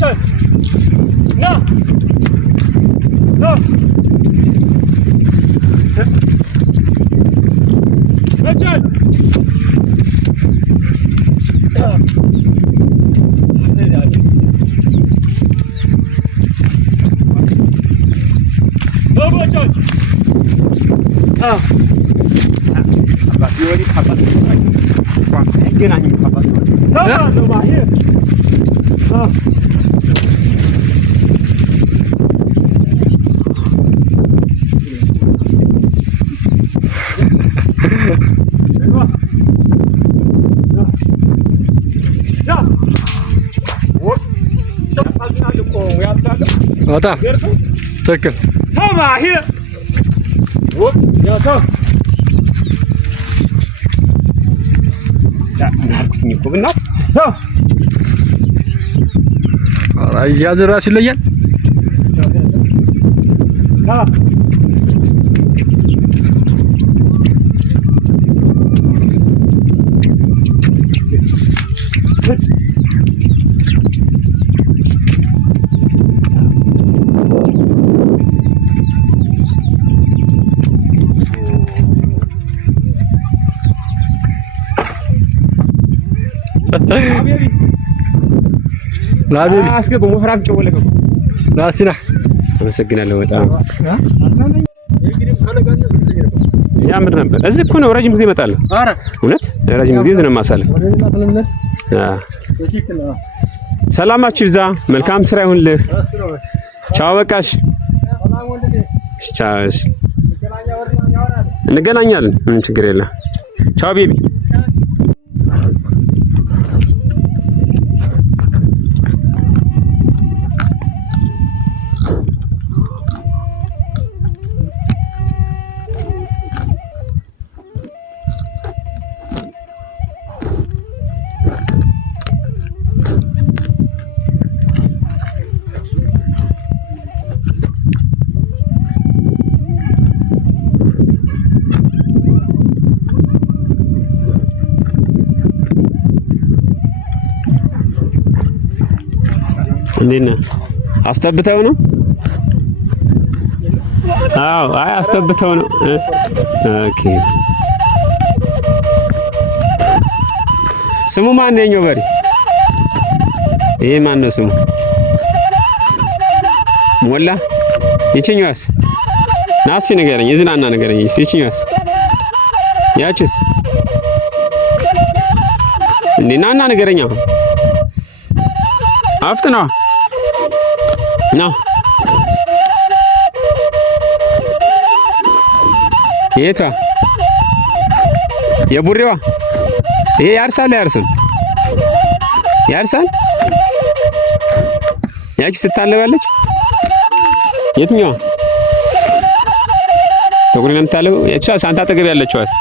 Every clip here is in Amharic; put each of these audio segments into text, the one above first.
በጫን ና ና በጫን በጫን አባት ይወዲ አባት አይገናኝ አባት ነው ማየ Ata. Tekkel. Tama hier. Wop, ja to. Ja, ናርኩኝ እኮ ብና ቶ አያ ዘራሽ ይለያል። ታ ላቤል አስገብ ወፍራም ጨወለከ ላሲና አመሰግናለሁ በጣም ያምር ነበር። እዚህ እኮ ነው ረጅም ጊዜ እመጣለሁ። ኧረ እውነት ረጅም ጊዜ ዝም ማሳለፍ። ሰላማችሁ ይብዛ። መልካም ስራ ይሁንልህ። ቻው በቃሽ። ቻው እንገናኛለን። ምን ችግር የለም። ቻው ቤቢ እንዴት ነህ? አስተብተው ነው? አዎ፣ አይ አስተብተው ነው። ኦኬ። ስሙ ማን ነው የኛው በሬ? ይሄ ማን ነው ስሙ? ሞላ። ይችኛዋስ? ናሲ ንገረኝ፣ እዝናና ንገረኝ። ይችኛዋስ? ያችስ? እንዴ ናና ንገረኝ አሁን። አፍጥና ነው የቷ የቡሬዋ? ይሄ ያርሳል ያርስም ያርሳል። ያቺ ስታለባለች የትኛዋ? ተጉሪ ነው የምታለበው? ያቺ ሳንታ አጠገብ ያለችዋስ?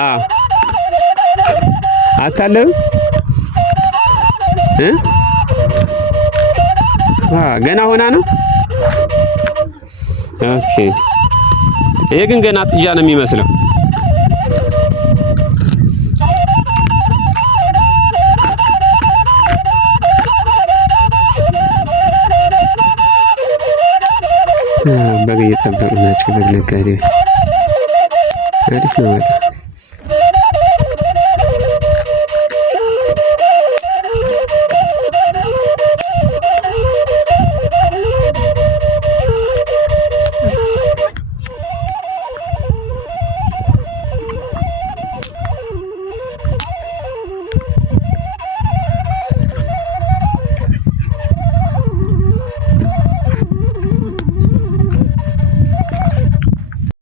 አዎ አታለብ ገና ሆና ነው። ኦኬ። ይሄ ግን ገና ጥጃ ነው የሚመስለው። በግ እየጠበቁ ናቸው። በግ ነጋዴ አሪፍ ነው በጣም።